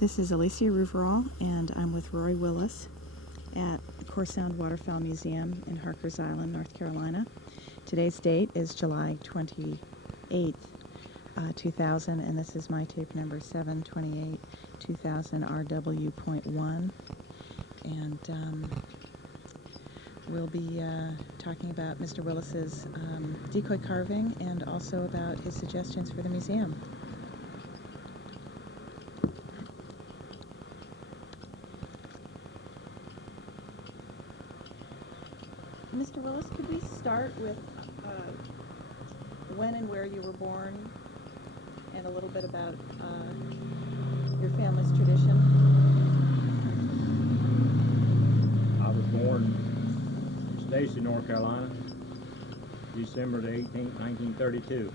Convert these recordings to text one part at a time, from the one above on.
This is Alicia Ruverall, and I'm with Roy Willis at the Corsound Waterfowl Museum in Harkers Island, North Carolina. Today's date is July 28th, 2000, and this is my tape number 728 2000 RW.1. And we'll be talking about Mr. Willis's decoy carving and also about his suggestions for the museum. Mr. Willis, could we start with when and where you were born and a little bit about your family's tradition? I was born in Stacy, North Carolina, December the 18th, 1932.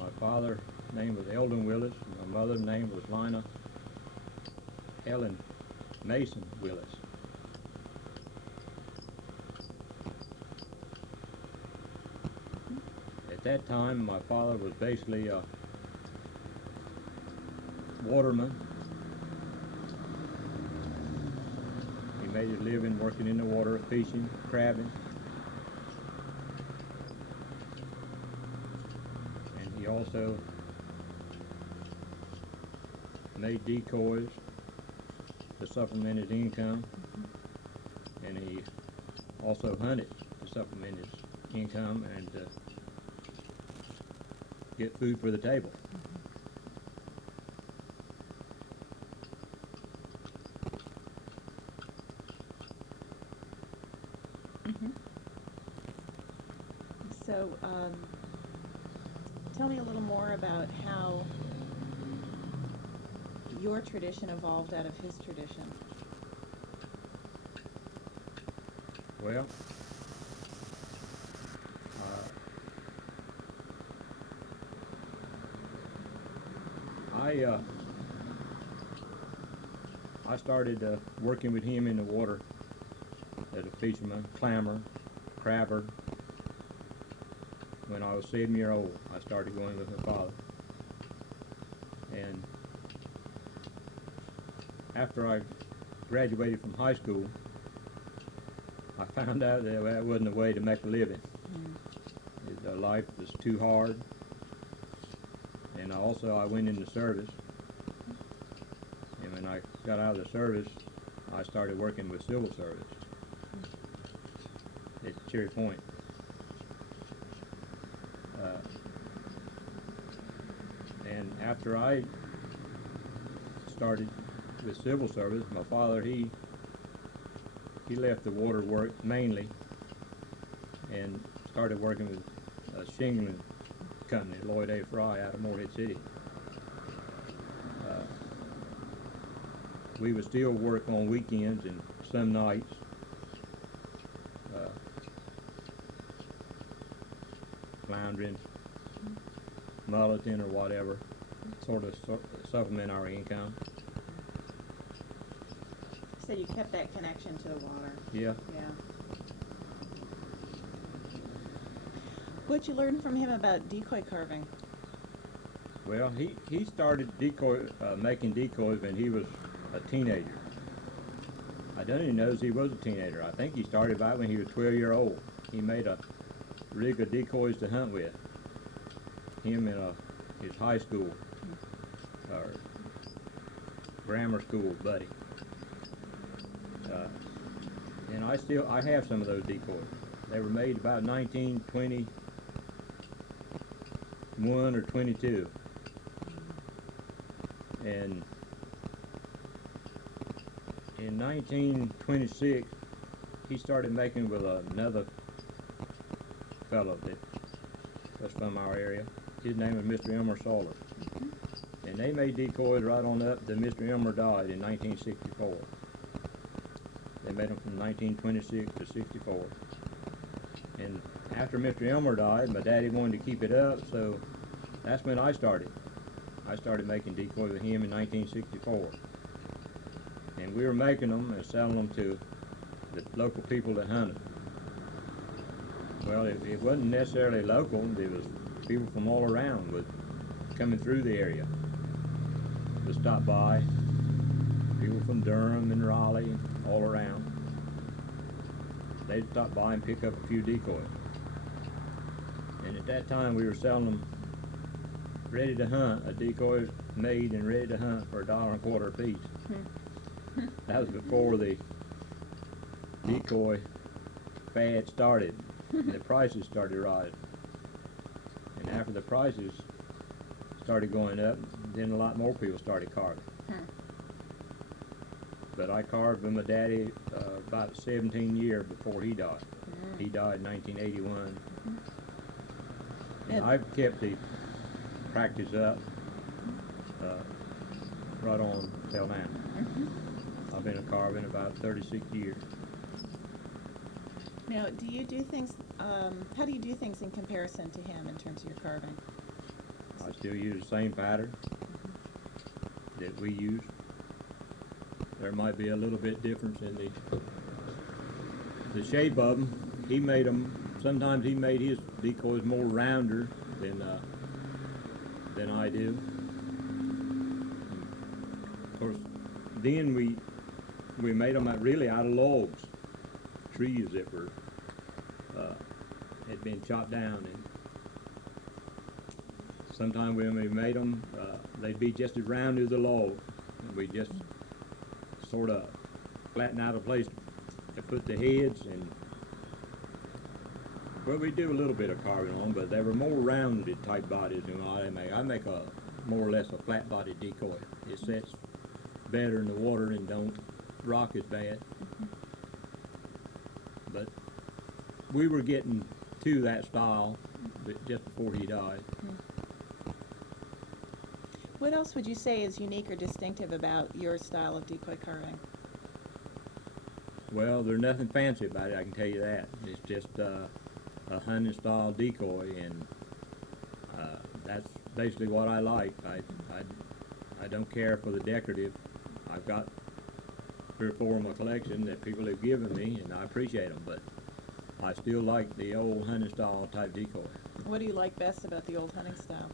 My father's name was Eldon Willis, and my mother's name was Lina Ellen Mason Willis. At that time, my father was basically a waterman. He made his living working in the water, fishing, crabbing. And he also made decoys to supplement his income. And he also hunted to supplement his income and get food for the table. So, tell me a little more about how your tradition evolved out of his tradition. Well, I started working with him in the water as a fisherman, clammer, crabber. When I was 7 years old, I started going with my father. And after I graduated from high school, I found out that that wasn't a way to make a living. The life was too hard. And also I went into service. And when I got out of the service, I started working with civil service at Cherry Point. And after I started with civil service, my father, he left the water work mainly and started working with a shingling company, Lloyd A. Fry, out of Morehead City. We would still work on weekends and some nights. Floundering, mulleting or whatever, sort of supplement our income. So you kept that connection to the water. Yeah. Yeah. What'd you learn from him about decoy carving? Well, he started making decoys when he was a teenager. I don't even know if he was a teenager. I think he started about when he was 12 years old. He made a rig of decoys to hunt with. Him and his high school or grammar school buddy. And I have some of those decoys. They were made about 1921 or 22. And in 1926, he started making with another fellow that was from our area. His name was Mr. Elmer Sawler. And they made decoys right on up to Mr. Elmer died in 1964. They made them from 1926 to 64. And after Mr. Elmer died, my daddy wanted to keep it up, so that's when I started. I started making decoys with him in 1964. And we were making them and selling them to the local people that hunted. Well, it wasn't necessarily local. It was people from all around would coming through the area to stop by. People from Durham and Raleigh and all around. They'd stop by and pick up a few decoys. And at that time we were selling them ready to hunt, a decoy made and ready to hunt for $1.25 a piece. That was before the decoy fad started and the prices started rising. And after the prices started going up, then a lot more people started carving. But I carved with my daddy about 17 years before he died. He died in 1981. And I've kept the practice up right on till now. I've been carving about 36 years. Now, do you do things, how do you do things in comparison to him in terms of your carving? I still use the same pattern that we use. There might be a little bit difference in the shape of them. He made them, sometimes he made his decoys more rounder than I do. Of course, then we made them really out of logs, trees that were had been chopped down, and sometimes when we made them, they'd be just as round as a log, and we just sort of flatten out a place to put the heads, and well, we do a little bit of carving on, but they were more rounded type bodies than what I make. I make a more or less a flat bodied decoy. It sets better in the water and don't rock as bad. But we were getting to that style just before he died. What else would you say is unique or distinctive about your style of decoy carving? Well, there's nothing fancy about it, I can tell you that. It's just a hunting style decoy, and that's basically what I like. I don't care for the decorative. I've got 3 or 4 in my collection that people have given me, and I appreciate them, but I still like the old hunting style type decoy. What do you like best about the old hunting style?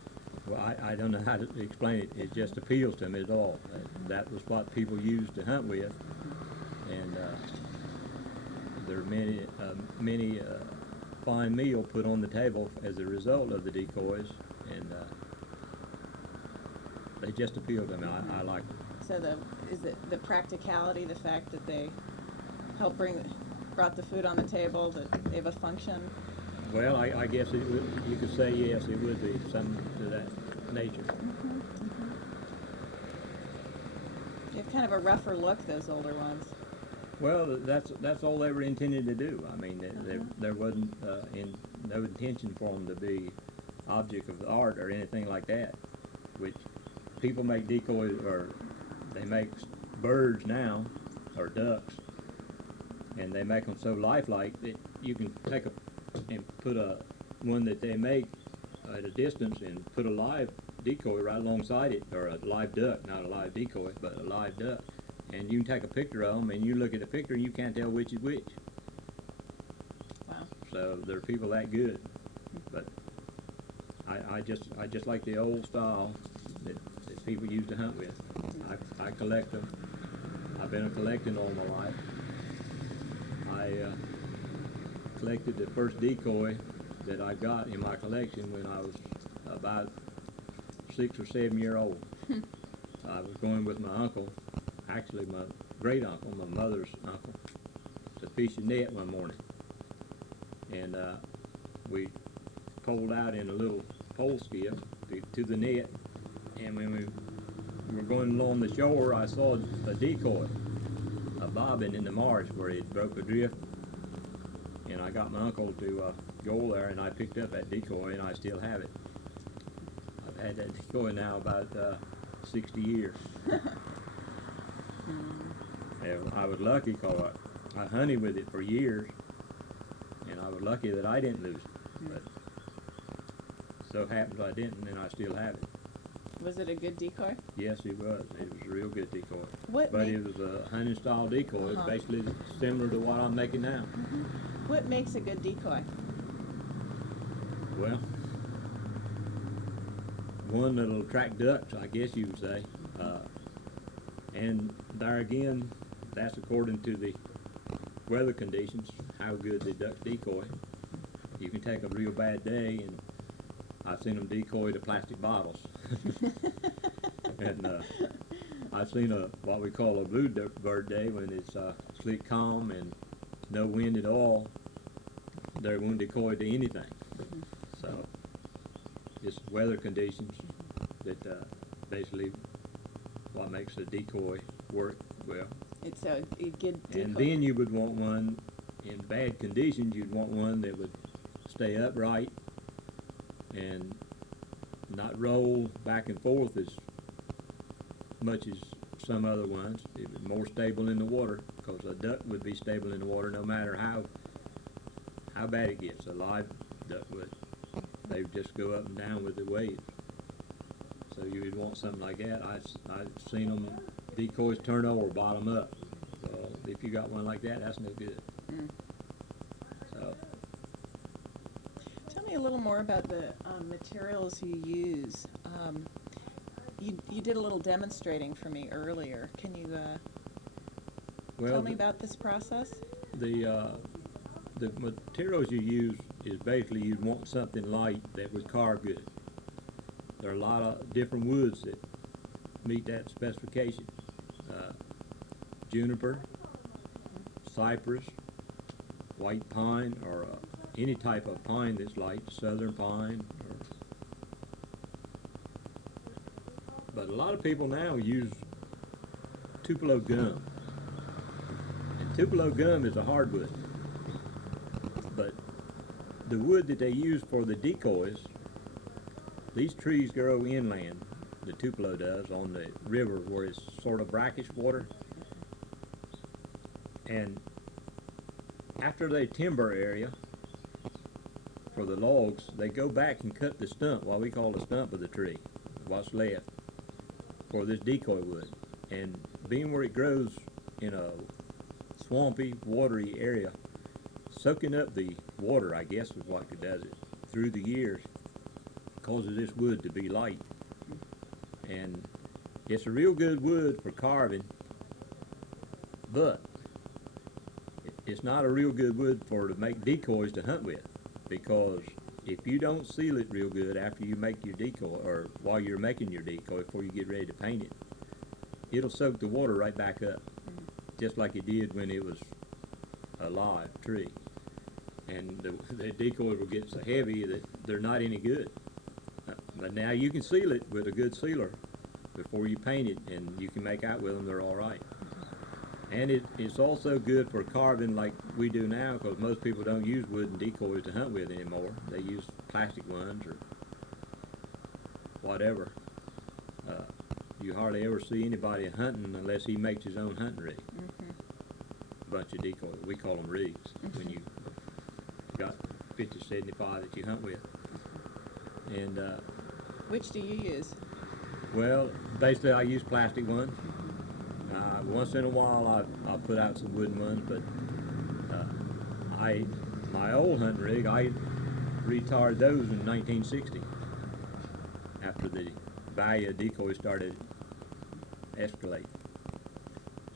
Well, I don't know how to explain it. It just appeals to me at all. That was what people used to hunt with, and there are many fine meal put on the table as a result of the decoys, and they just appeal to me. I like them. So is it the practicality, the fact that they help brought the food on the table, that they have a function? Well, I guess you could say yes, it would be something to that nature. You have kind of a rougher look, those older ones. Well, that's all they were intended to do. I mean, there wasn't no intention for them to be object of art or anything like that. Which people make decoys, or they make birds now, or ducks, and they make them so lifelike that you can take and put one that they make at a distance and put a live decoy right alongside it, or a live duck, not a live decoy, but a live duck. And you can take a picture of them, and you look at the picture, and you can't tell which is which. Wow. So there are people that good, but I just like the old style that people used to hunt with. I collect them. I've been collecting all my life. I collected the first decoy that I got in my collection when I was about 6 or 7 years old. I was going with my uncle, actually my great uncle, my mother's uncle, to fish a net one morning, and we poled out in a little pole skiff to the net, and when we were going along the shore, I saw a decoy, a bobbing in the marsh where it broke adrift, and I got my uncle to go there, and I picked up that decoy, and I still have it. I've had that decoy now about 60 years. And I was lucky because I hunted with it for years, and I was lucky that I didn't lose it. But so happens I didn't, and I still have it. Was it a good decoy? Yes, it was. It was a real good decoy. But it was a hunting style decoy. It's basically similar to what I'm making now. What makes a good decoy? Well, one that'll attract ducks, I guess you would say. And there again, that's according to the weather conditions, how good the ducks decoy. You can take a real bad day, and I've seen them decoy to plastic bottles. And I've seen what we call a bluebird day when it's slick calm and no wind at all. They won't decoy to anything. So it's weather conditions that basically what makes a decoy work well. It's a good decoy. And then you would want one in bad conditions. You'd want one that would stay upright and not roll back and forth as much as some other ones. It was more stable in the water, because a duck would be stable in the water no matter how bad it gets. A live duck would. They would just go up and down with the waves. So you would want something like that. I've seen them decoys turn over bottom up. So if you got one like that, that's no good. So Tell me a little more about the materials you use. You did a little demonstrating for me earlier. Can you tell me about this process? The materials you use is basically you'd want something light that would carve good. There are a lot of different woods that meet that specification. Juniper, cypress, white pine, or any type of pine that's light, southern pine. But a lot of people now use Tupelo gum. And Tupelo gum is a hardwood. But the wood that they use for the decoys, these trees grow inland, the Tupelo does, on the river where it's sort of brackish water. And after they timber area for the logs, they go back and cut the stump, what we call the stump of the tree, what's left, for this decoy wood. And being where it grows in a swampy, watery area, soaking up the water, I guess, is what does it, through the years, causes this wood to be light. And it's a real good wood for carving, but it's not a real good wood to make decoys to hunt with, because if you don't seal it real good after you make your decoy, or while you're making your decoy before you get ready to paint it, it'll soak the water right back up, just like it did when it was a live tree. And the decoys will get so heavy that they're not any good. But now you can seal it with a good sealer before you paint it, and you can make out with them they're all right. And it's also good for carving like we do now, because most people don't use wooden decoys to hunt with anymore. They use plastic ones or whatever. You hardly ever see anybody hunting unless he makes his own hunting rig. A bunch of decoys. We call them rigs when you got 50, 75 that you hunt with. And Which do you use? well, basically I use plastic ones. Once in a while I'll put out some wooden ones, but my old hunting rig, I retired those in 1960 after the value of decoys started escalating.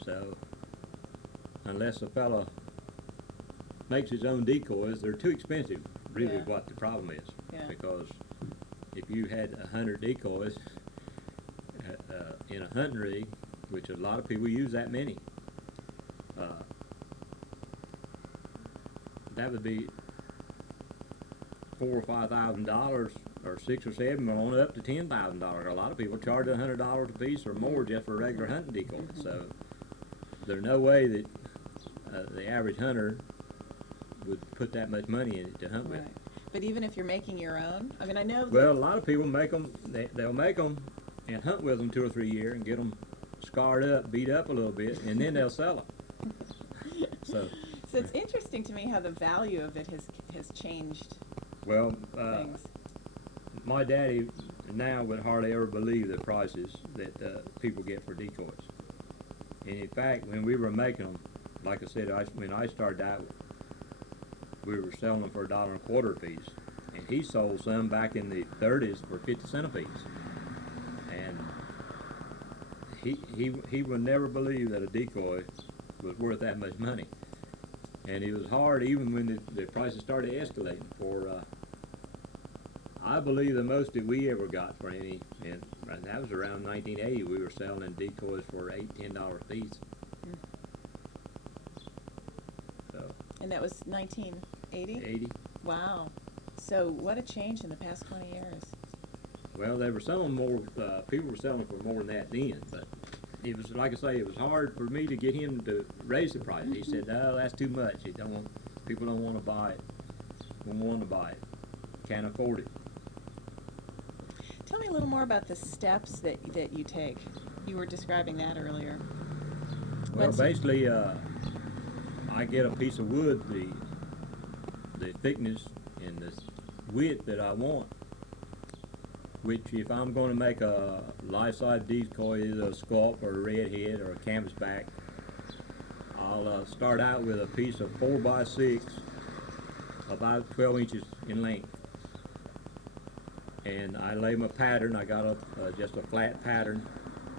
So unless a fella makes his own decoys, they're too expensive, really. Yeah. What the problem is. Yeah. Because if you had 100 decoys in a hunting rig, which a lot of people use that many, that would be $4,000 or $5,000, or $6,000 or $7,000, on up to $10,000. A lot of people charge $100 a piece or more just for a regular hunting decoy. So there's no way that the average hunter would put that much money in it to hunt with. Right. But even if you're making your own, I mean, I know. Well, a lot of people make them. They'll make them and hunt with them 2 or 3 years and get them scarred up, beat up a little bit, and then they'll sell them. So it's interesting to me how the value of it has changed well, things. my daddy now would hardly ever believe the prices that people get for decoys. And in fact, when we were making them, like I said, when I started out, we were selling them for $1.25 a piece, and he sold some back in the 30s for 50 cents a piece. he would never believe that a decoy was worth that much money. And it was hard even when the prices started escalating for, I believe the most that we ever got for any, and that was around 1980, we were selling decoys for $8, $10 a piece. So, And that was 1980? 80. Wow. So what a change in the past 20 years. Well, they were selling more, people were selling for more than that then, but it was, like I say, it was hard for me to get him to raise the price. He said, no, that's too much. People don't want to buy it. Don't want to buy it. Can't afford it. Tell me a little more about the steps that you take. You were describing that earlier. Well, basically, I get a piece of wood, the thickness and the width that I want. Which, if I'm going to make a life-size decoy, either a sculp or a redhead or a canvasback, I'll start out with a piece of 4x6, about 12 inches in length. And I lay my pattern. I got just a flat pattern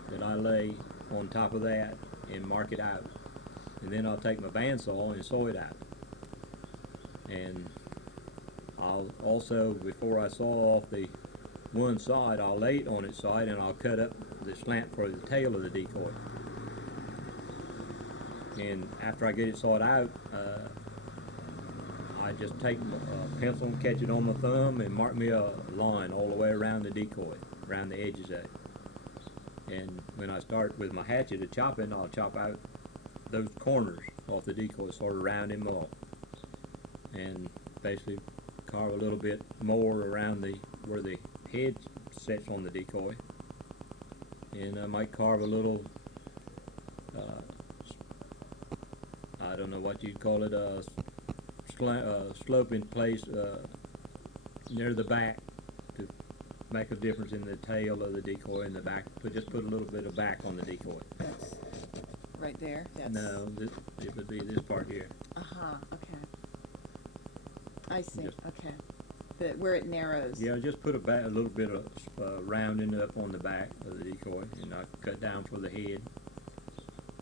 that I lay on top of that and mark it out. And then I'll take my bandsaw and saw it out. And I'll also, before I saw off the one side, I'll lay it on its side and I'll cut up the slant for the tail of the decoy. And after I get it sawed out, I just take a pencil and catch it on my thumb and mark me a line all the way around the decoy, around the edges of it. And when I start with my hatchet to chopping, I'll chop out those corners off the decoy, sort of round him off. And basically carve a little bit more around where the head sets on the decoy, and I might carve a little, I don't know what you'd call it, slope in place near the back to make a difference in the tail of the decoy and the back. Just put a little bit of back on the decoy. That's right there? No, it would be this part here. Okay. I see. Okay. Where it narrows. Yeah, just put a little bit of rounding up on the back of the decoy, and I cut down for the head,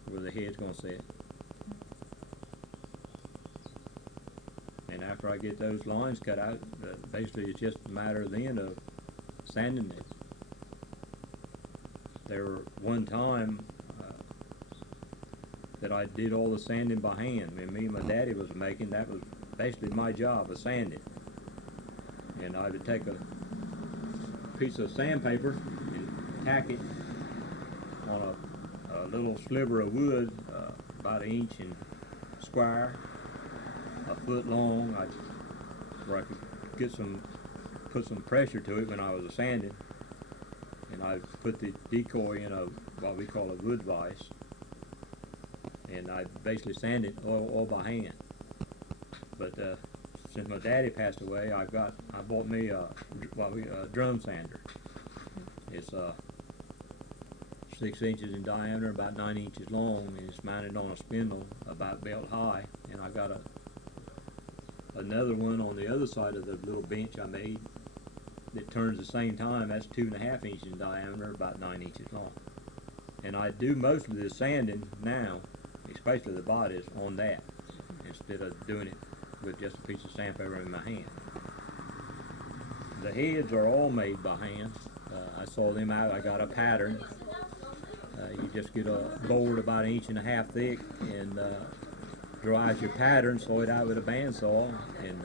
where the head's going to sit. And after I get those lines cut out, basically it's just a matter then of sanding it. There were one time that I did all the sanding by hand. I mean, me and my daddy was making, that was basically my job, of sanding. And I would take a piece of sandpaper and tack it on a little sliver of wood, about 1 inch in square, a foot long, where I could put some pressure to it when I was sanding. And I put the decoy in what we call a wood vise, and I basically sand it all by hand. But since my daddy passed away, I bought me a drum sander. It's 6 inches in diameter, about 9 inches long, and it's mounted on a spindle about belt high. And I got another one on the other side of the little bench I made that turns the same time. That's 2.5 inches in diameter, about 9 inches long. And I do most of the sanding now, especially the bodies, on that, instead of doing it with just a piece of sandpaper in my hand. The heads are all made by hand. I saw them out. I got a pattern. You just get a board about 1.5 inches thick and draw out your pattern, saw it out with a bandsaw, and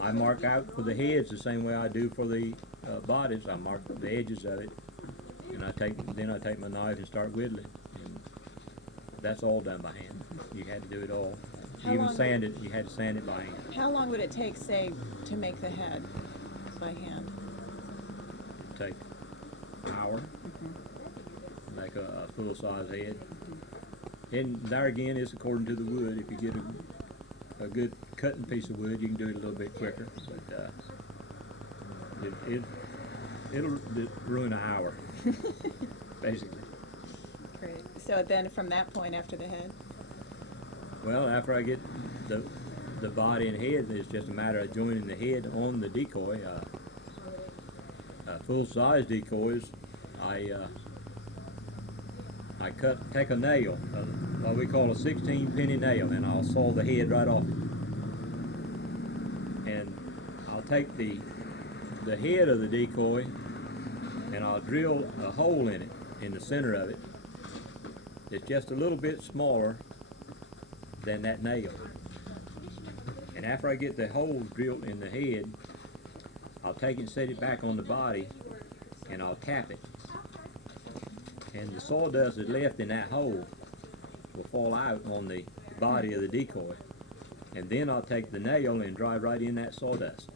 I mark out for the heads the same way I do for the bodies. I mark the edges of it, and then I take my knife and start whittling. And that's all done by hand. You had to do it all. You had to sand it by hand. How long would it take, say, to make the head by hand? It'd take an hour, make a full-size head. And there again, it's according to the wood. If you get a good cutting piece of wood, you can do it a little bit quicker. But it'll ruin an hour, basically. Great. So then from that point after the head? Well, after I get the body and head, it's just a matter of joining the head on the decoy. Full-size decoys, take a nail, what we call a 16 penny nail, and I'll saw the head right off it. And I'll take the head of the decoy and I'll drill a hole in it, in the center of it. It's just a little bit smaller than that nail. And after I get the holes drilled in the head, I'll take it and set it back on the body and I'll cap it. And the sawdust that's left in that hole will fall out on the body of the decoy. And then I'll take the nail and drive right in that sawdust.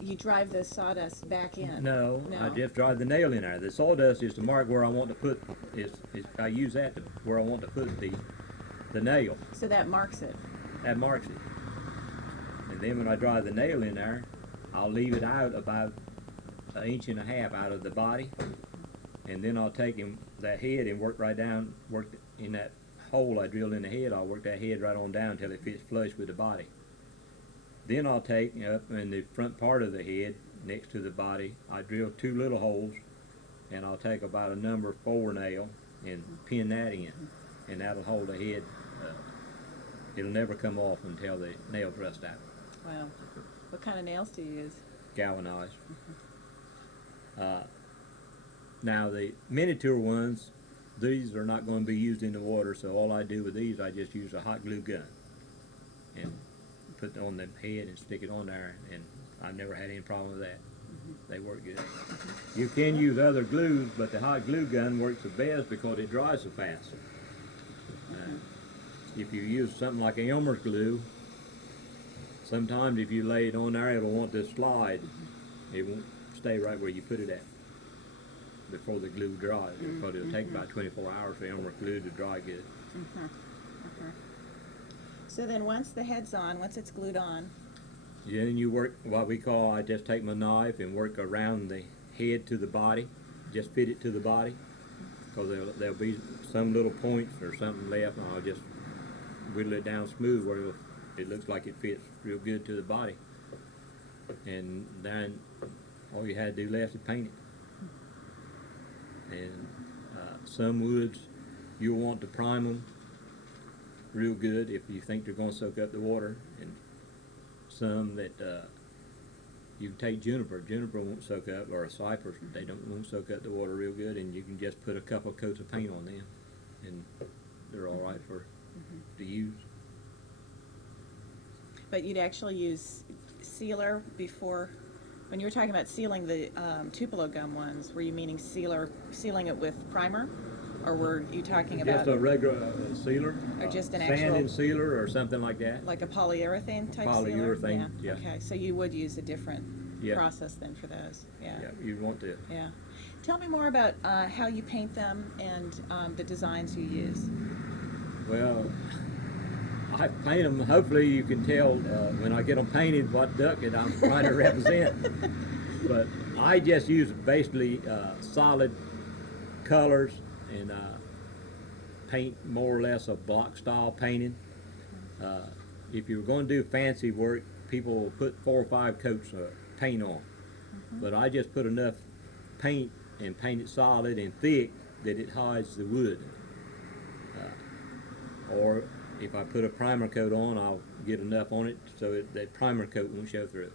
You drive the sawdust back in? No, No. I just drive the nail in there. The sawdust is to mark where I want to put, I use that to where I want to put the nail. So that marks it? That marks it. And then when I drive the nail in there, I'll leave it out about 1.5 inches out of the body. And then I'll take that head and work in that hole I drilled in the head. I'll work that head right on down until it fits flush with the body. Then I'll take up in the front part of the head, next to the body, I drill 2 little holes, and I'll take about a number 4 nail and pin that in, and that'll hold the head. It'll never come off until the nails rust out. Wow. What kind of nails do you use? Galvanized. Now the miniature ones, these are not going to be used in the water, so all I do with these, I just use a hot glue gun and put it on the head and stick it on there, and I've never had any problem with that. They work good. You can use other glues, but the hot glue gun works the best because it dries so fast. If you use something like Elmer's glue, sometimes if you lay it on there, it'll want to slide. It won't stay right where you put it at before the glue dries, because it'll take about 24 hours for Elmer's glue to dry good. So then once the head's on, once it's glued on, Then you work what we call, I just take my knife and work around the head to the body, just fit it to the body, because there'll be some little points or something left, and I'll just whittle it down smooth where it looks like it fits real good to the body. And then all you had to do left is paint it. And some woods, you'll want to prime them real good if you think they're going to soak up the water, and some that you can take juniper. Juniper won't soak up, or a cypress, they won't soak up the water real good, and you can just put a couple of coats of paint on them, and they're all right for to use. but you'd actually use sealer before, when you were talking about sealing the Tupelo gum ones, were you meaning sealing it with primer? Or were you talking about Just a regular sealer, or just an sand actual, and sealer or something like that. like a polyurethane type sealer? Polyurethane, yeah. Okay, so you would use a different Yeah. process then for those, Yeah, you'd want to. Yeah. Tell me more about how you paint them and the designs you use. Well, I paint them. Hopefully, you can tell when I get them painted what duck that I'm trying to represent. But I just use basically solid colors and paint more or less a block style painting. If you're going to do fancy work, people will put 4 or 5 coats of paint on. But I just put enough paint and paint it solid and thick that it hides the wood. Or if I put a primer coat on, I'll get enough on it so that primer coat won't show through.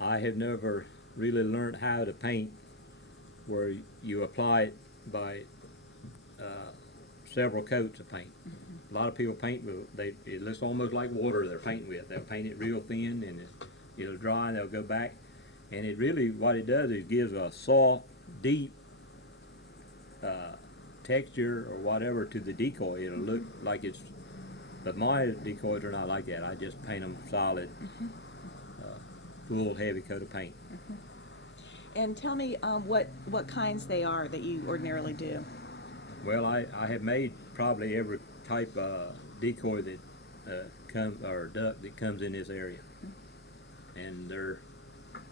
I have never really learned how to paint where you apply it by several coats of paint. A lot of people paint with, it looks almost like water they're painting with. They'll paint it real thin and it'll dry and they'll go back. And it really, what it does is gives a soft, deep texture or whatever to the decoy. It'll look like it's, but my decoys are not like that. I just paint them solid, full, heavy coat of paint. And tell me what kinds they are that you ordinarily do. Well, I have made probably every type of decoy that comes, or duck that comes in this area. And they're,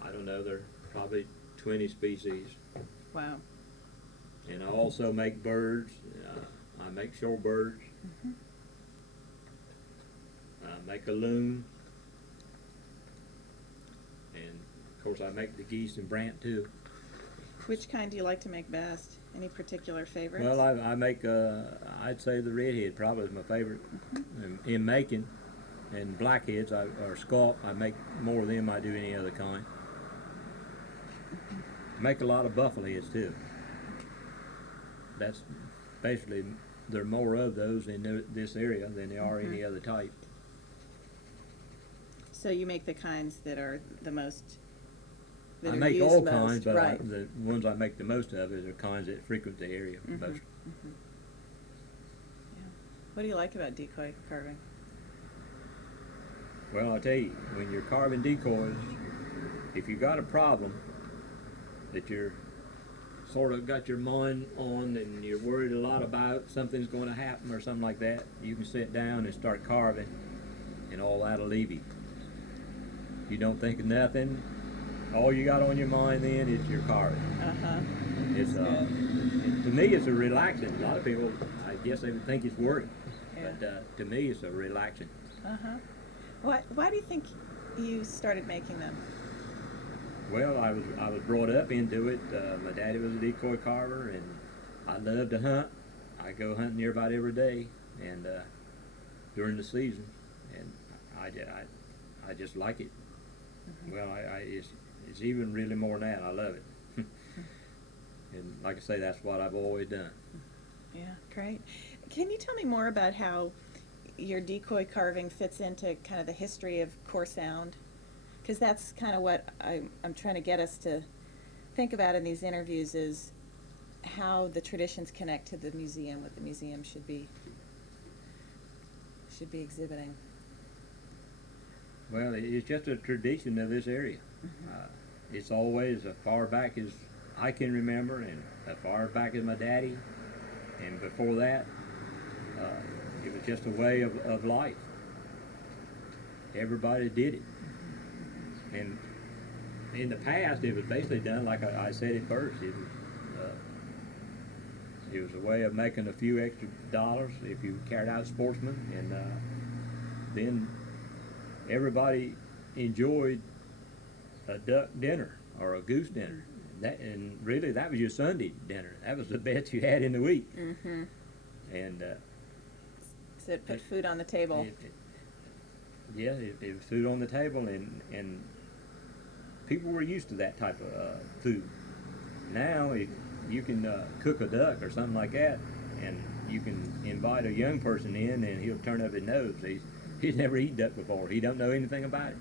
I don't know, they're probably 20 species. Wow. And I also make birds. I make shorebirds. I make a loon. And of course I make the geese and brant too. Which kind do you like to make best? Any particular favorites? Well, I make, I'd say the redhead probably is my favorite in making. And blackheads, or scaup, I make more of them than I do any other kind. Make a lot of buffalo heads too. That's basically, there are more of those in this area than there are any other type. So you make the kinds that are the most, that I are make used all most, kinds, but right. the ones I make the most of are the kinds that frequent the area most. Yeah. What do you like about decoy carving? Well, I'll tell you, when you're carving decoys, if you got a problem that you're sort of got your mind on and you're worried a lot about, something's going to happen or something like that, you can sit down and start carving, and all that'll leave you. You don't think of nothing. All you got on your mind then is your carving. It's to me, it's a relaxing. A lot of people, I guess, they would think it's work, but to me, it's a relaxing. Why do you think you started making them? Well, I was brought up into it. My daddy was a decoy carver, and I love to hunt. I go hunting near about every day, and during the season, and I just like it. Well, it's even really more than that. I love it, and like I say, that's what I've always done. Yeah, great. Can you tell me more about how your decoy carving fits into kind of the history of Core Sound? Because that's kind of what I'm trying to get us to think about in these interviews, is how the traditions connect to the museum, what the museum should be exhibiting. Well, it's just a tradition of this area. It's always as far back as I can remember, and as far back as my daddy, and before that, it was just a way of life. Everybody did it. And in the past, it was basically done like I said at first. It was a way of making a few extra dollars if you carried out sportsmen, and then everybody enjoyed a duck dinner or a goose dinner. And really, that was your Sunday dinner. That was the best you had in the week. And So it put food on the table. It was food on the table, and people were used to that type of food. Now, if you can cook a duck or something like that, and you can invite a young person in, and he'll turn up his nose. He's never eaten duck before. He don't know anything about it.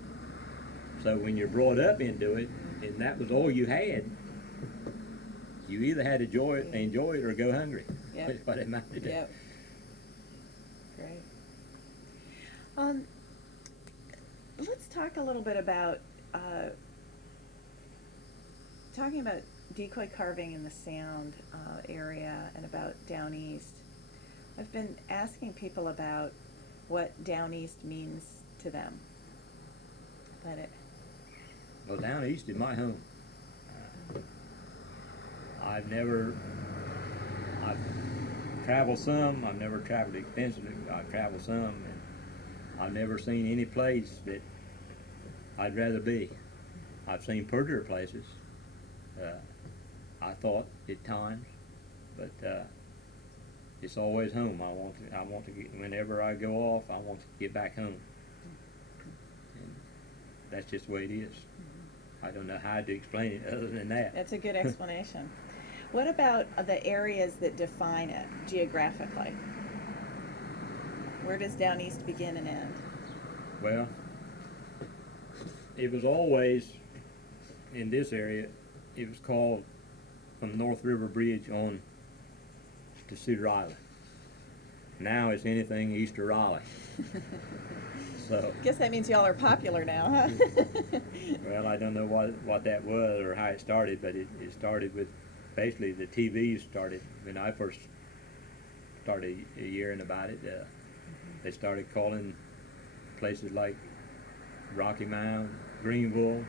So when you're brought up into it, and that was all you had, you either had to enjoy it or go hungry. That's what it amounted to. Yep. Great. Let's talk a little bit about talking about decoy carving in the Sound area and about Down East. I've been asking people about what Down East means to them. Well, Down East is my home. I've traveled some. I've never traveled extensively. I've traveled some, and I've never seen any place that I'd rather be. I've seen prettier places, I thought at times, but it's always home. I want to get, whenever I go off, I want to get back home. And that's just the way it is. I don't know how to explain it other than that. That's a good explanation. What about the areas that define it geographically? Where does Down East begin and end? Well, it was always in this area. It was called from North River Bridge on to Cedar Island. Now it's anything east of Raleigh. So, Guess that means y'all are popular now, huh? well, I don't know what that was or how it started, but it started with basically the TV started when I first started hearing about it. They started calling places like Rocky Mount, Greenville.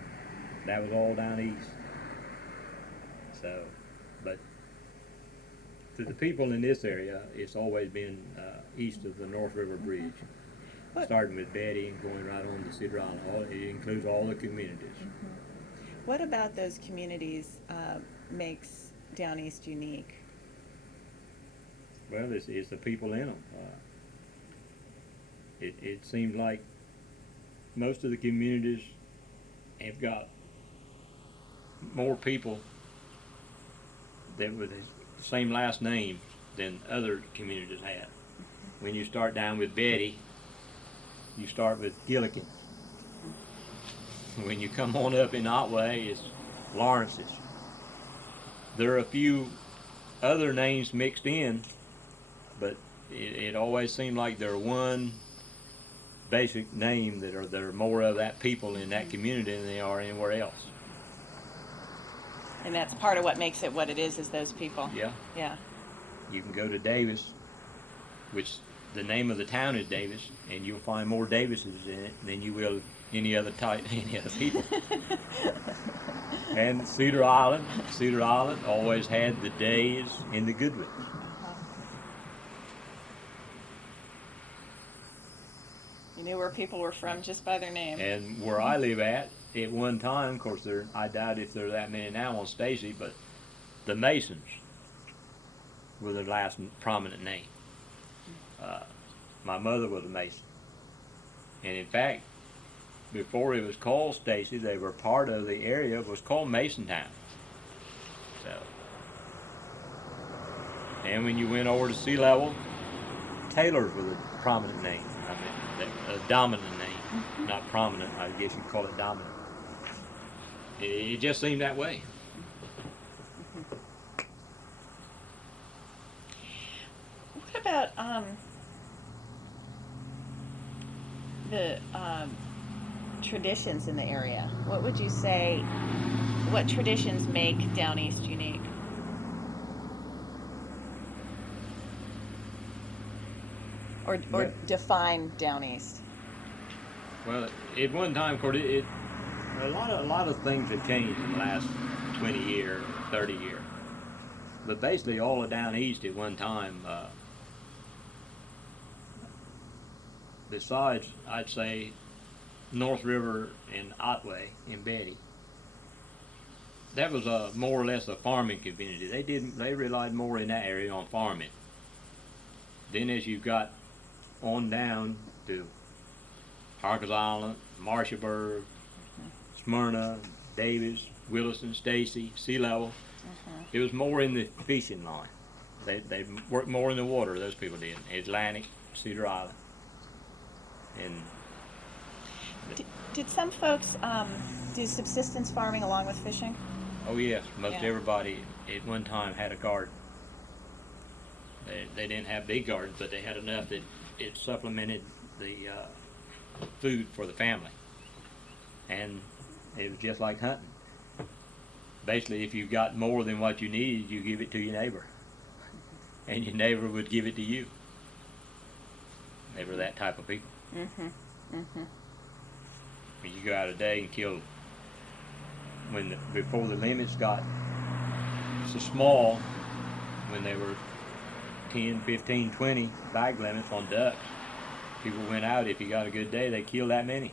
That was all down east. So, but to the people in this area, it's always been east of the North River Bridge. Starting with Betty and going right on to Cedar Island. It includes all the communities. What about those communities makes Down East unique? Well, it's the people in them. It seems like most of the communities have got more people that with the same last name than other communities have. When you start down with Betty, you start with Gillikin. When you come on up in Otway, it's Lawrence's. There are a few other names mixed in, but it always seemed like there are one basic name that there are more of that people in that community than there are anywhere else. And that's part of what makes it what it is those people. Yeah. Yeah. You can go to Davis, which the name of the town is Davis, and you'll find more Davises in it than you will any other people. And Cedar Island always had the Days and the Goodwins. You knew where people were from just by their name. And where I live at one time, of course, I doubt if there are that many now on Stacy, but the Masons were the last prominent name. My mother was a Mason. And in fact, before it was called Stacy, they were part of the area. It was called Masontown. So, and when you went over to sea level, Taylors were the prominent name. I mean, a dominant name, not prominent. I guess you'd call it dominant. It just seemed that way. What about the traditions in the area? What would you say, what traditions make Down East unique? Or define Down East? Well, at one time, of course, a lot of things have changed in the last 20 years, 30 years. But basically, all of Down East at one time, besides, I'd say, North River and Otway and Betty, that was more or less a farming community. They relied more in that area on farming. Then as you got on down to Harkers Island, Marshallburg, Smyrna, Davis, Willis and Stacy, Sea Level, it was more in the fishing line. They worked more in the water, those people did. Atlantic, Cedar Island. And did some folks do subsistence farming along with fishing? Oh yes, most everybody at one time had a garden. They didn't have big gardens, but they had enough that it supplemented the food for the family. And it was just like hunting. Basically, if you got more than what you needed, you give it to your neighbor. And your neighbor would give it to you. They were that type of people. When you go out a day and kill, before the limits got so small, when they were 10, 15, 20 bag limits on ducks, people went out. If you got a good day, they killed that many.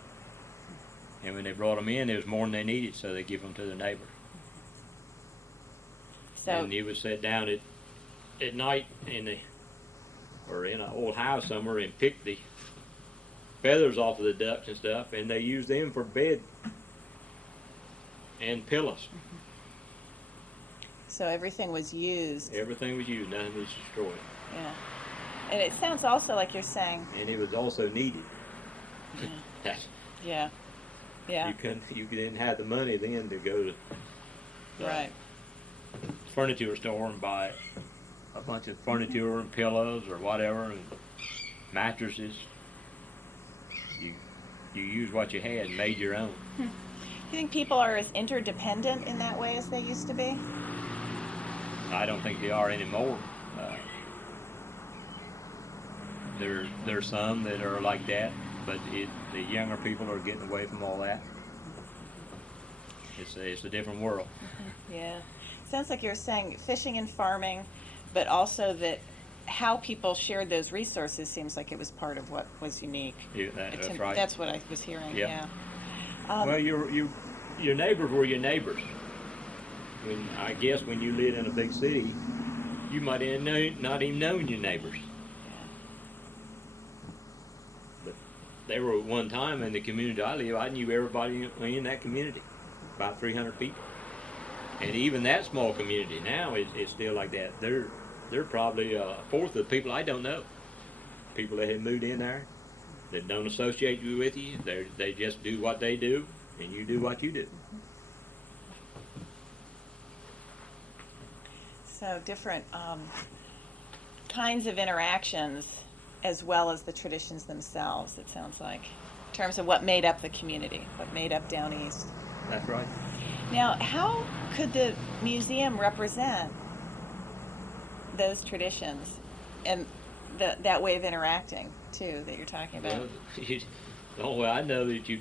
And when they brought them in, there was more than they needed, so they give them to their neighbor. So, and you would sit down at night in an old house somewhere and pick the feathers off of the ducks and stuff, and they used them for bed and pillows. So everything was used. Everything was used. Nothing was destroyed. Yeah. And it sounds also like you're saying. And it was also needed. Yeah. Yeah. You didn't have the money then to go to the furniture store and buy a bunch of furniture and pillows or whatever and mattresses. You used what you had and made your own. Do you think people are as interdependent in that way as they used to be? I don't think they are anymore. There's some that are like that, but the younger people are getting away from all that. It's a different world. Yeah. Sounds like you're saying fishing and farming, but also that how people shared those resources seems like it was part of what was unique. Yeah, that's right. That's what I was hearing. Yeah. Well, your neighbors were your neighbors. I guess when you lived in a big city, You might not even known your neighbors. But they were at one time in the community I live. I knew everybody in that community, about 300 people. And even that small community now is still like that. They're probably a fourth of the people I don't know. People that have moved in there that don't associate with you. They just do what they do, and you do what you do. So different kinds of interactions as well as the traditions themselves, it sounds like, in terms of what made up the community, what made up Down East. That's right. Now, how could the museum represent those traditions and that way of interacting, too, that you're talking about? Well, the only way I know that you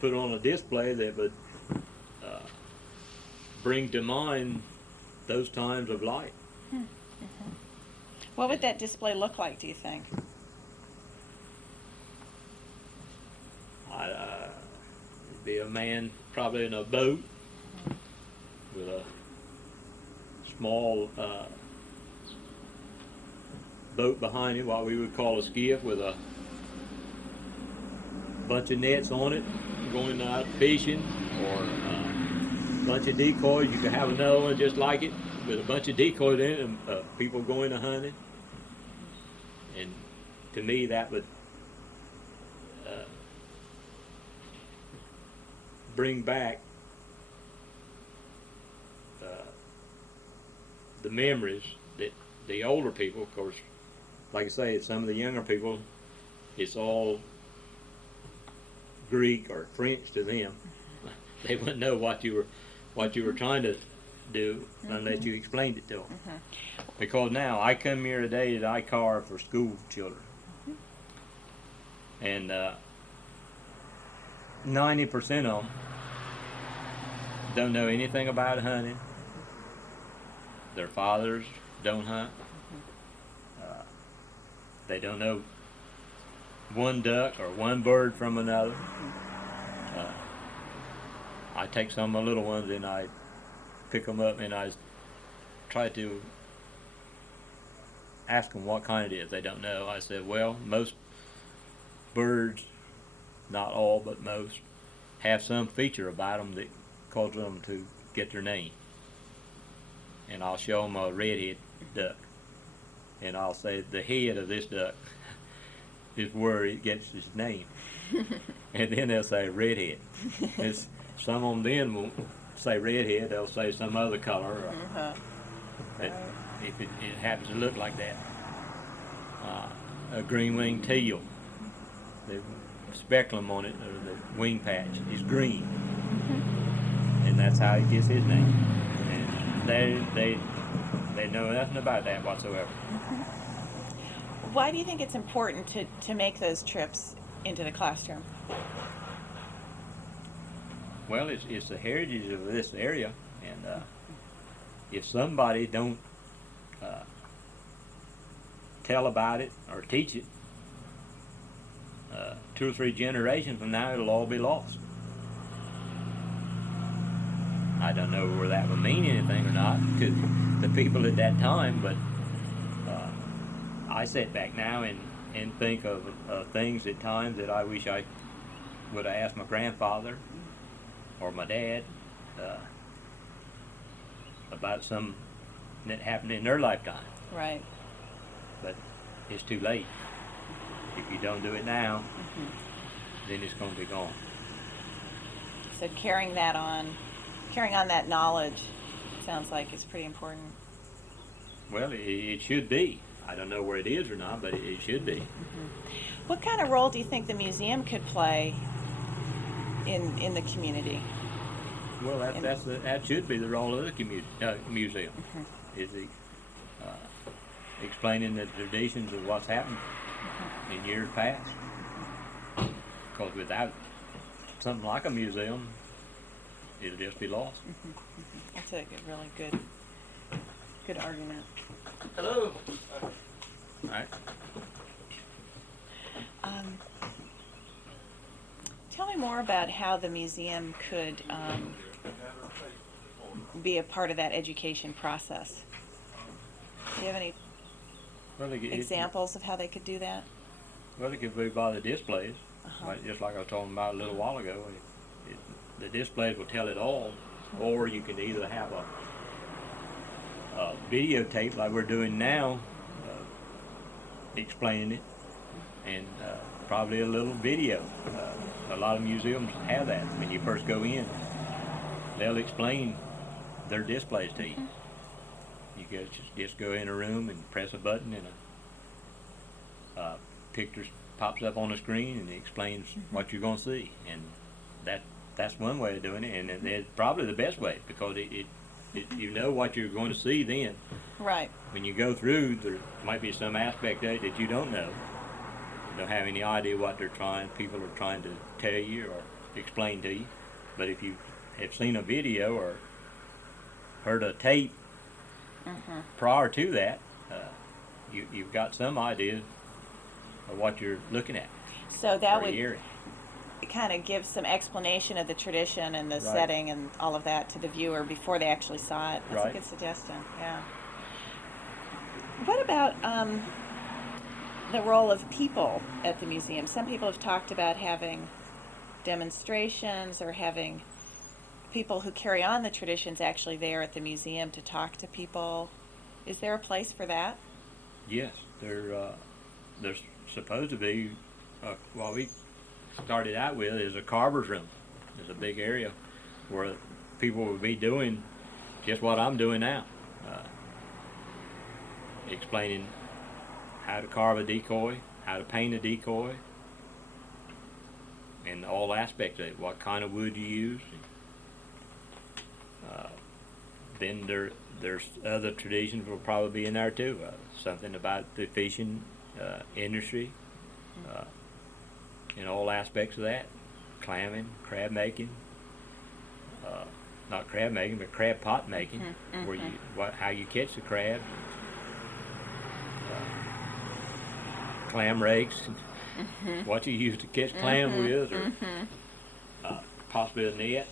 put on a display that would bring to mind those times of life. What would that display look like, do you think? It'd be a man probably in a boat with a small boat behind him, what we would call a skiff, with a bunch of nets on it, going out fishing, or a bunch of decoys. You could have another one just like it, with a bunch of decoys in it, and people going to hunting. And to me, that would bring back the memories that the older people, of course, like I say, some of the younger people, it's all Greek or French to them. They wouldn't know what you were trying to do unless you explained it to them. Because now I come here today that I carve for school children, and 90% of them don't know anything about hunting. Their fathers don't hunt. They don't know one duck or one bird from another. I take some of my little ones and I pick them up and I try to ask them what kind it is. They don't know. I said, well, most birds, not all but most, have some feature about them that causes them to get their name. And I'll show them a redhead duck, and I'll say the head of this duck is where it gets its name. And then they'll say redhead. Some of them then won't say redhead, they'll say some other color, or if it happens to look like that. A green-winged teal, the speculum on it, or the wing patch, is green, and that's how he gets his name. And they know nothing about that whatsoever. Why do you think it's important to make those trips into the classroom? Well, it's the heritage of this area, and if somebody don't tell about it or teach it, 2 or 3 generations from now, it'll all be lost. I don't know whether that would mean anything or not to the people at that time, but I sit back now and think of things at times that I wish I would have asked my grandfather or my dad about something that happened in their lifetime. Right. But it's too late. If you don't do it now, then it's going to be gone. So carrying on that knowledge, sounds like it's pretty important. Well, it should be. I don't know where it is or not, but it should be. What kind of role do you think the museum could play in the community? Well, that should be the role of the museum. Is explaining the traditions of what's happened in years past. Because without something like a museum, it'll just be lost. That's a really good argument. Hello. All right. Tell me more about how the museum could be a part of that education process. Do you have any Well, examples of how they could do that? Well, it could be by the displays, Uh-huh. just like I was talking about a little while ago. The displays will tell it all, or you can either have a videotape like we're doing now, explaining it, and probably a little video. A lot of museums have that. When you first go in, they'll explain their displays to you. You guys just go in a room and press a button, and a picture pops up on the screen, and it explains what you're going to see. And that's one way of doing it, and it's probably the best way, because it you know what you're going to see then. Right. When you go through, there might be some aspect of it that you don't know. You don't have any idea what people are trying to tell you or explain to you. But if you have seen a video or heard a tape prior to that, you've got some idea of what you're looking at. So that or would hearing. kind of give some explanation of the tradition and the Right. setting and all of that to the viewer before they actually saw it. That's Right. a good suggestion. Yeah. What about the role of people at the museum? Some people have talked about having demonstrations or having people who carry on the traditions actually there at the museum to talk to people. Is there a place for that? Yes, there's supposed to be. What we started out with is a carver's room. There's a big area where people will be doing just what I'm doing now, explaining how to carve a decoy, how to paint a decoy, and all aspects of it. What kind of wood you use. Then there's other traditions will probably be in there too. Something about the fishing industry, in all aspects of that. Clamming, crab making, not crab making, but crab pot making, where how you catch the crabs, clam rakes, what you use to catch clam with, or possibly a net,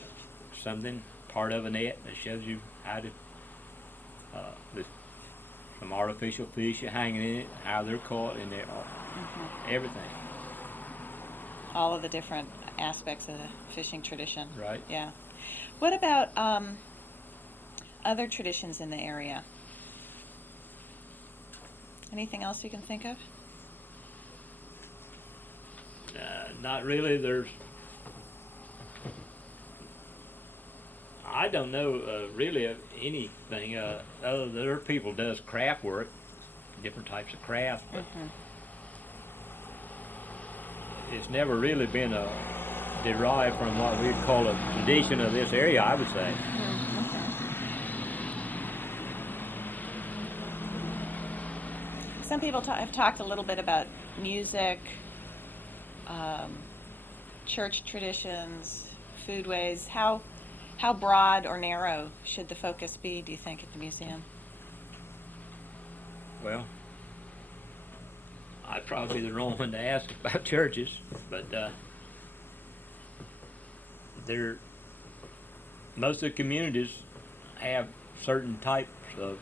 something, part of a net that shows you how to, with some artificial fish hanging in it, how they're caught, and everything. All of the different aspects of the fishing tradition. Right. Yeah. What about other traditions in the area? Anything else you can think of? Not really. I don't know really of anything other than there are people does craft work, different types of craft, but it's never really been derived from what we'd call a tradition of this area, I would say. Some people have talked a little bit about music, church traditions, foodways. How broad or narrow should the focus be, do you think, at the museum? Well, I'd probably be the wrong one to ask about churches, but most of the communities have certain types of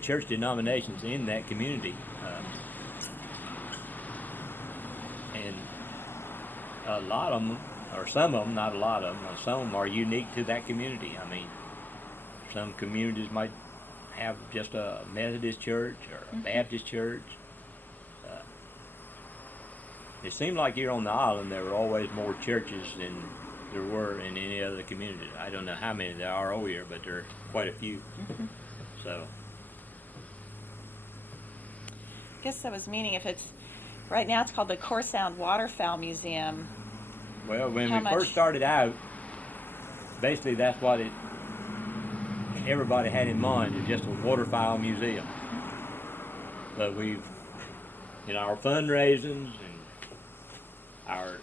church denominations in that community, and a lot of them, or some of them, not a lot of them, some of them are unique to that community. I mean, some communities might have just a Methodist church or a Baptist church. It seemed like here on the island there were always more churches than there were in any other community. I don't know how many there are over here, but there are quite a few. So I guess I was meaning if it's, right now it's called the Core Sound Waterfowl Museum. well, when How we much? first started out, basically that's what everybody had in mind, is just a waterfowl museum. But we've, in our fundraisings and our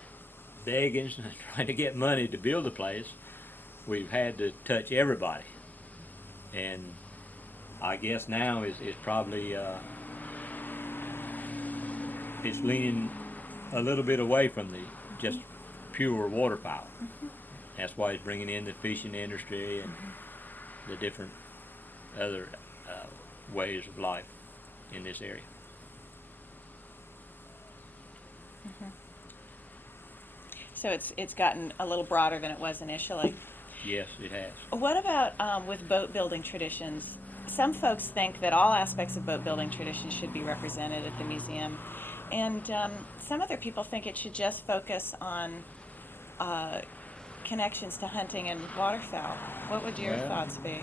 beggings and trying to get money to build the place, we've had to touch everybody. And I guess now is probably it's leaning a little bit away from the just pure waterfowl. That's why it's bringing in the fishing industry and the different other ways of life in this area. So it's gotten a little broader than it was initially. Yes, it has. What about with boat building traditions? Some folks think that all aspects of boat building traditions should be represented at the museum, and some other people think it should just focus on connections to hunting and waterfowl. What would your Well, thoughts be?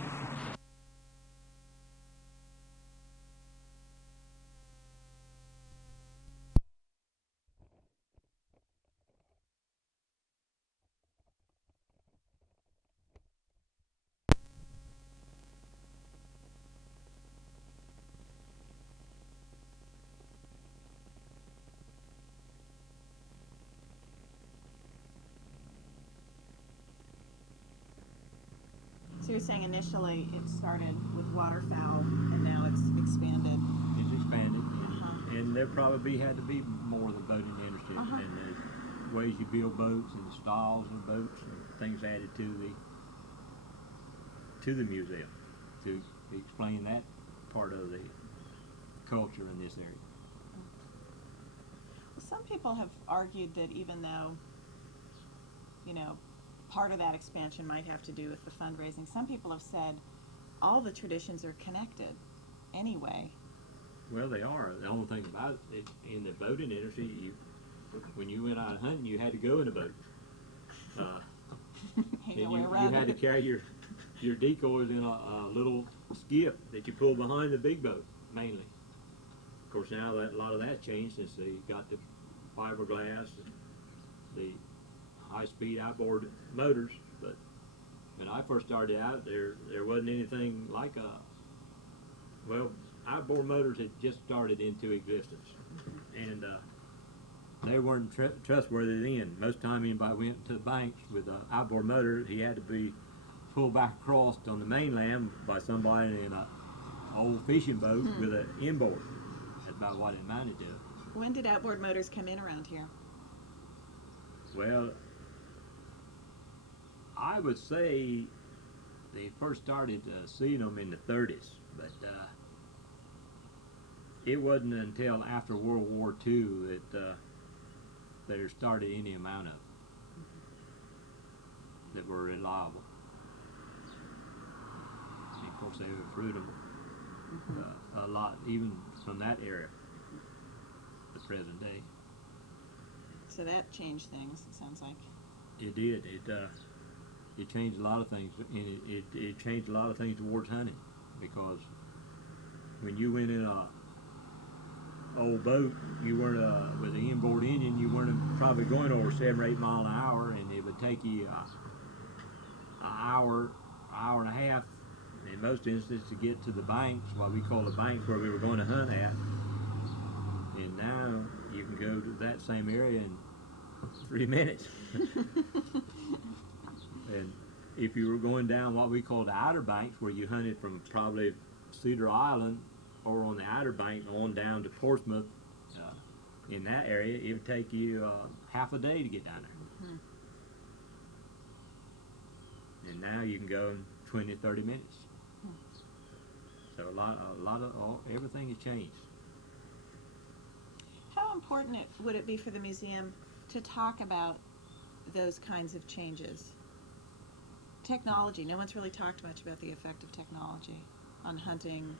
So you're saying initially it started with waterfowl and now it's expanded. it's expanded, Uh-huh. and there probably had to be more of the boating industry, Uh-huh. and the ways you build boats and the styles of boats and things added to the museum to explain that part of the culture in this area. Well, some people have argued that even though, part of that expansion might have to do with the fundraising, some people have said all the traditions are connected anyway. Well, they are. The only thing about it, in the boating industry, when you went out hunting, you had to go in a boat. Ain't And no way you around had to it. carry your decoys in a little skiff that you pull behind the big boat, mainly. Of course, now a lot of that changed since they got the fiberglass and the high-speed outboard motors. But when I first started out, there wasn't anything like outboard motors had just started into existence, and they weren't trustworthy then. Most time anybody went to the banks with an outboard motor, he had to be pulled back across on the mainland by somebody in an old fishing boat with an inboard. That's about what it amounted to. When did outboard motors come in around here? Well, I would say they first started seeing them in the 30s, but it wasn't until after World War II that there started any amount of them that were reliable. And of course, they were fruitable a lot, even from that era, the present day. So that changed things, it sounds like. It did. It changed a lot of things, and it changed a lot of things towards hunting, because when you went in a old boat, you weren't with an inboard engine, you weren't probably going over 7 or 8 miles an hour, and it would take you an hour and a half in most instances to get to the banks, what we call the banks where we were going to hunt at. And now you can go to that same area in 3 minutes. And if you were going down what we call the Outer Banks, where you hunted from probably Cedar Island or on the Outer Bank on down to Portsmouth, in that area, it would take you half a day to get down there. And now you can go in 20, 30 minutes. So everything has changed. How important would it be for the museum to talk about those kinds of changes? Technology. No one's really talked much about the effect of technology on hunting.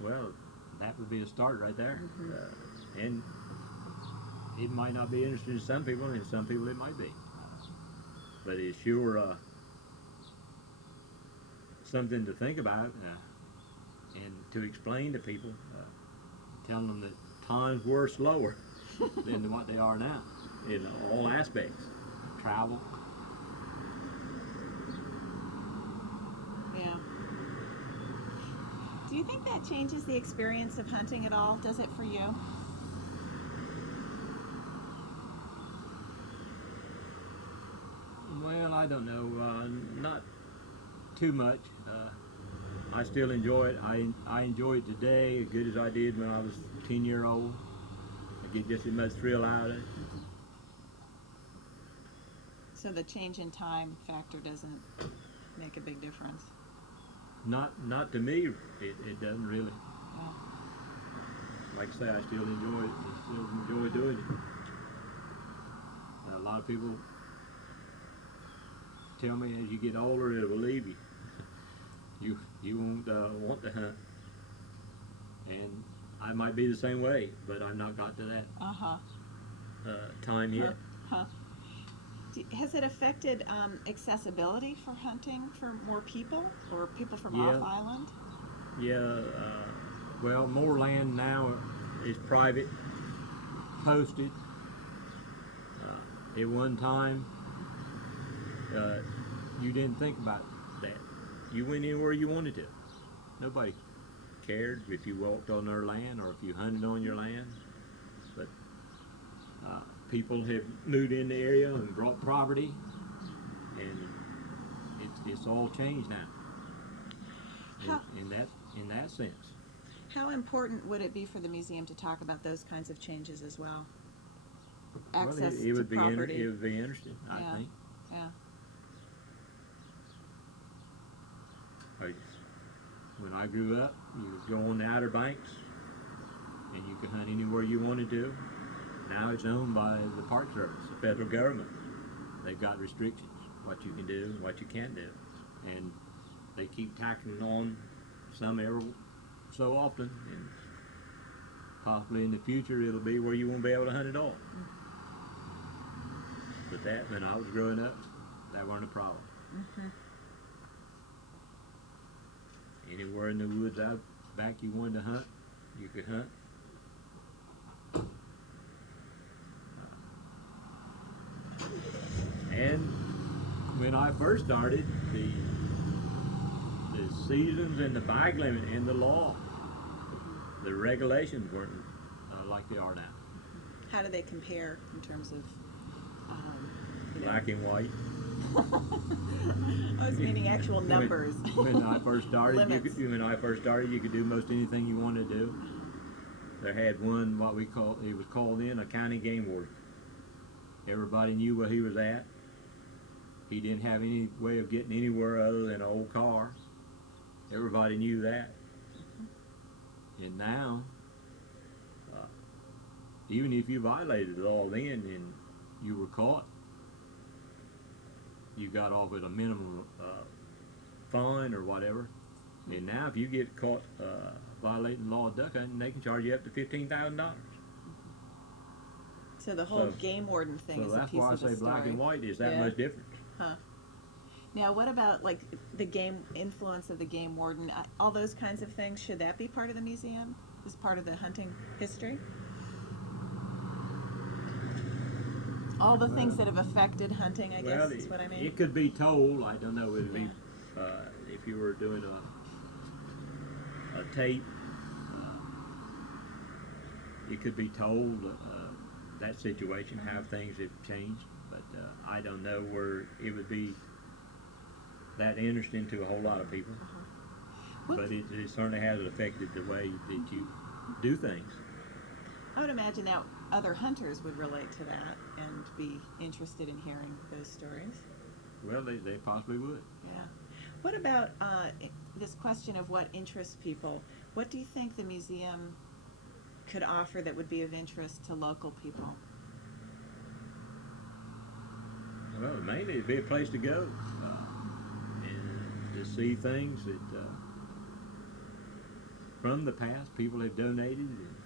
Well, that would be a start right there. And it might not be interesting to some people, and some people it might be. But it's sure something to think about and to explain to people, telling them that times were slower than what they are now in all aspects. Travel. Yeah. Do you think that changes the experience of hunting at all? Does it for you? Well, I don't know. Not too much. I still enjoy it. I enjoy it today as good as I did when I was 10-year-old. I get just as much thrill out of it. So the change in time factor doesn't make a big difference. Not to me. It doesn't really. Like I say, I still enjoy it. I still enjoy doing it. A lot of people tell me as you get older, it'll leave you. You won't want to hunt, and I might be the same way, but I've not got to that time yet. Has it affected accessibility for hunting for more people or people from Yeah. off island? Yeah, well, more land now is private, posted. At one time, you didn't think about that. You went anywhere you wanted to. Nobody cared if you walked on their land or if you hunted on your land. But people have moved in the area and brought property, and it's all changed now. In that sense. How important would it be for the museum to talk about those kinds of changes as well? Access it would to be property. It would be interesting, I Yeah. think. Yeah. When I grew up, you could go on the Outer Banks, and you could hunt anywhere you wanted to. Now it's owned by the Park Service, the federal government. They've got restrictions, what you can do and what you can't do. And they keep tacking on some every so often, and possibly in the future it'll be where you won't be able to hunt at all. But that, when I was growing up, that wasn't a problem. Anywhere in the woods out back you wanted to hunt, you could hunt. And when I first started, the seasons and the bag limit and the law, the regulations weren't like they are now. How do they compare in terms of Black and white. I was meaning actual numbers. When I first started, Limits. you could do most anything you wanted to do. There had one, it was called in a county game warden. Everybody knew where he was at. He didn't have any way of getting anywhere other than an old car. Everybody knew that. And now, even if you violated the law then and you were caught, you got off with a minimum fine or whatever. And now if you get caught violating the law of duck hunting, they can charge you up to $15,000. So the whole game warden thing is a piece of the story. So that's why I say black and white is that much different. Huh. Now, what about like the influence of the game warden? All those kinds of things. Should that be part of the museum? As part of the hunting history? All the things that have affected hunting, I guess, is what I mean. It could be told. I don't know. It would be if you were doing a tape. It could be told that situation, how things have changed. But I don't know where it would be that interesting to a whole lot of people. But it certainly has affected the way that you do things. I would imagine now other hunters would relate to that and be interested in hearing those stories. Well, they possibly would. Yeah. What about this question of what interests people? What do you think the museum could offer that would be of interest to local people? Well, mainly it'd be a place to go and to see things that from the past people have donated, and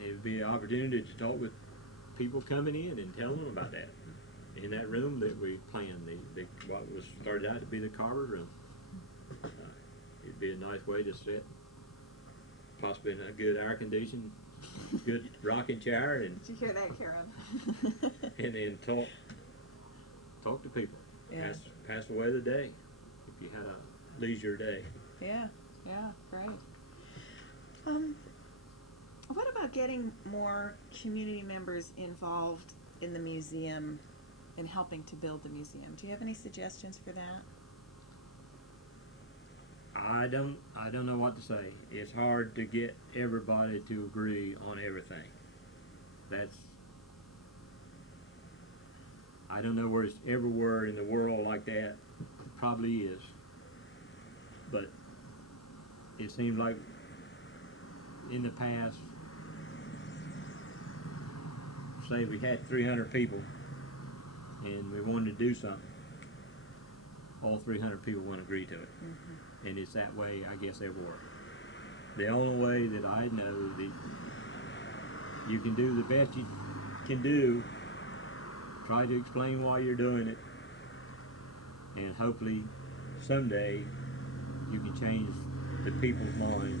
there'd be an opportunity to talk with people coming in and tell them about that. In that room that we planned, what was started out to be the carver room. It'd be a nice way to sit, possibly in a good air conditioned, good rocking chair, and Did you hear that, Karen? and then talk to people. Yeah. Pass away the day if you had a leisure day. Yeah, great. What about getting more community members involved in the museum and helping to build the museum? Do you have any suggestions for that? I don't know what to say. It's hard to get everybody to agree on everything. I don't know where it's everywhere in the world like that. It probably is. but it seems like in the past, say we had 300 people and we wanted to do something, all 300 people wouldn't agree to it. And it's that way, I guess, everywhere. The only way that I know that you can do the best you can do, try to explain why you're doing it, and hopefully someday you can change the people's mind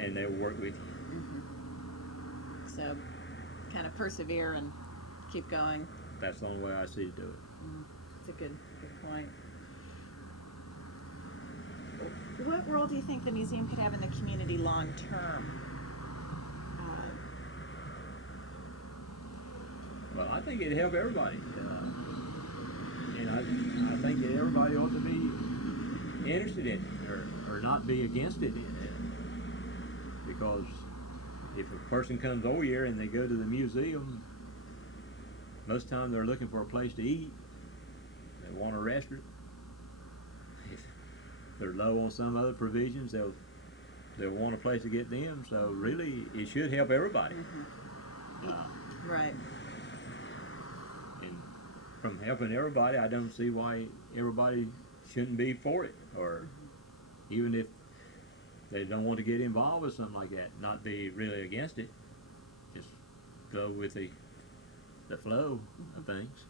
and they'll work with you. So, kind of persevere and keep going. That's the only way I see to do it. It's a good point. What role do you think the museum could have in the community long term? Well, I think it'd help everybody. And I think that everybody ought to be interested in it or not be against it. Because if a person comes over here and they go to the museum, most of the time they're looking for a place to eat. They want a restaurant. If they're low on some other provisions, they'll want a place to get them. So really, it should help everybody. Right. And from helping everybody, I don't see why everybody shouldn't be for it, or even if they don't want to get involved with something like that, not be really against it. Just go with the flow of things.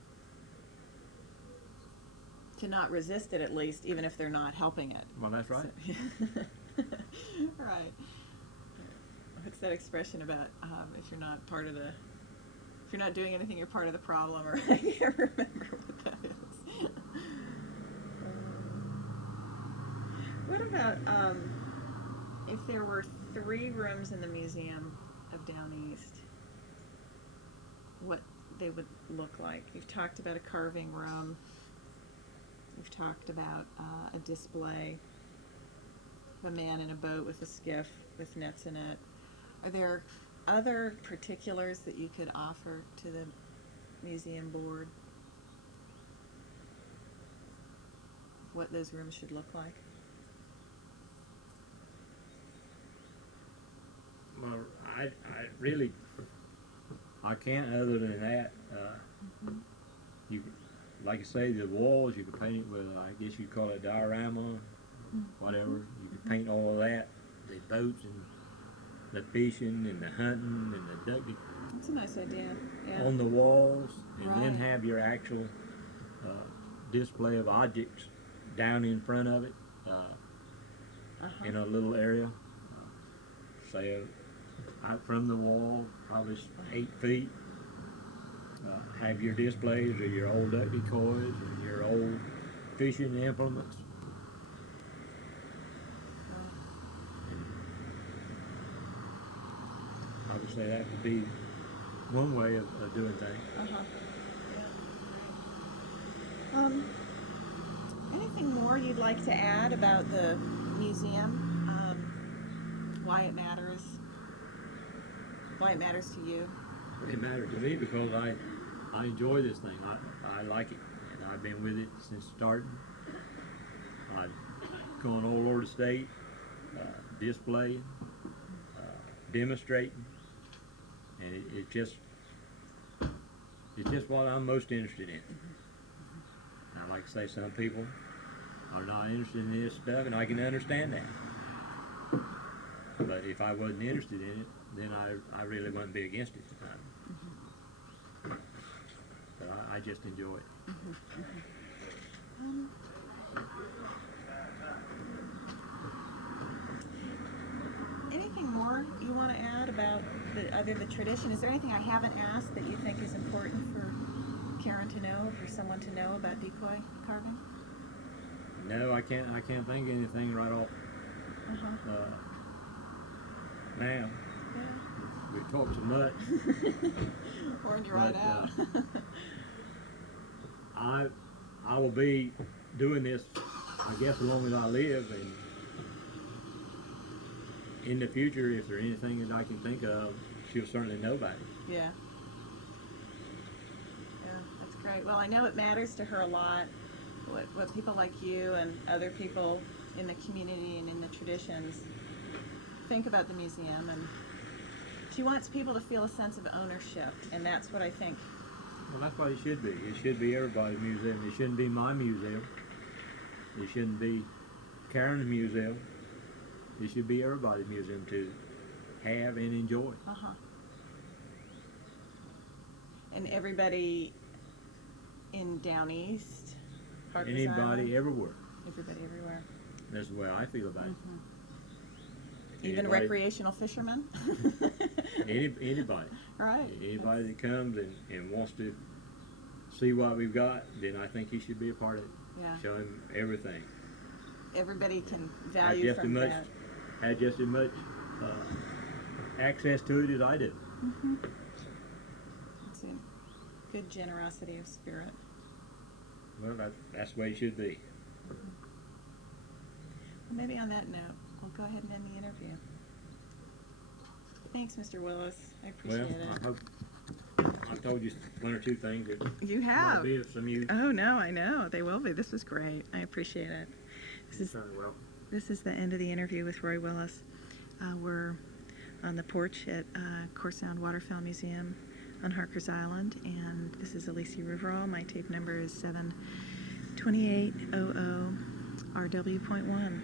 To not resist it, at least, even if they're not helping it. Well, that's right. So, right. What's that expression about if you're not part of the, if you're not doing anything, you're part of the problem, or I can't remember what that is. What about if there were 3 rooms in the Museum of Down East, what they would look like? You've talked about a carving room. We've talked about a display of a man in a boat with a skiff with nets in it. Are there other particulars that you could offer to the museum board? What those rooms should look like? Well, I really, I can't other than that. You, like I say, the walls, you could paint it with, I guess you'd call it diorama, whatever. You could paint all of that, the boats and the fishing and the hunting and the duck That's a nice idea. Yeah. on the walls, and then Right. have your actual display of objects down in front of it in a little area. Say out from the wall, probably 8 feet. Have your displays of your old duck decoys and your old fishing implements. I would say that would be one way of doing things. Yeah. Anything more you'd like to add about the museum? Why it matters? Why it matters to you? It matters to me because I enjoy this thing. I like it, and I've been with it since starting. I've gone all over the state, displaying, demonstrating, and it's just what I'm most interested in. And I like to say some people are not interested in this stuff, and I can understand that. But if I wasn't interested in it, then I really wouldn't be against it. But I just enjoy it. Anything more you want to add about the tradition? Is there anything I haven't asked that you think is important for Karen to know, for someone to know about decoy carving? No, I can't think of anything right off now. Yeah. We talked so much. Worn you right out. I will be doing this, I guess, as long as I live, and in the future, if there's anything that I can think of, she'll certainly know about it. Yeah. Yeah, that's great. Well, I know it matters to her a lot. what people like you and other people in the community and in the traditions think about the museum, and she wants people to feel a sense of ownership, and that's what I think. Well, that's what it should be. It should be everybody's museum. It shouldn't be my museum. It shouldn't be Karen's museum. It should be everybody's museum to have and enjoy. And everybody in Down East, Harkers Anybody Island, everywhere. everybody everywhere. That's the way I feel about it. Even Anybody- recreational fishermen. Anybody. Right. Anybody that comes and wants to see what we've got, then I think he should be a part of it. Yeah. Show him everything. Everybody can value from that. Had just as much access to it as I do. It's a good generosity of spirit. Well, that's the way it should be. Well, maybe on that note, we'll go ahead and end the interview. Thanks, Mr. Willis. I appreciate Well, it. I hope I've told you one or two things that You might have. be of some use. Oh, no, I know. They will be. This was great. I appreciate it. Well, This is the end of the interview with Roy Willis. We're on the porch at Core Sound Waterfowl Museum on Harkers Island, and this is Alicia Riverall. My tape number is 72800 RW.1.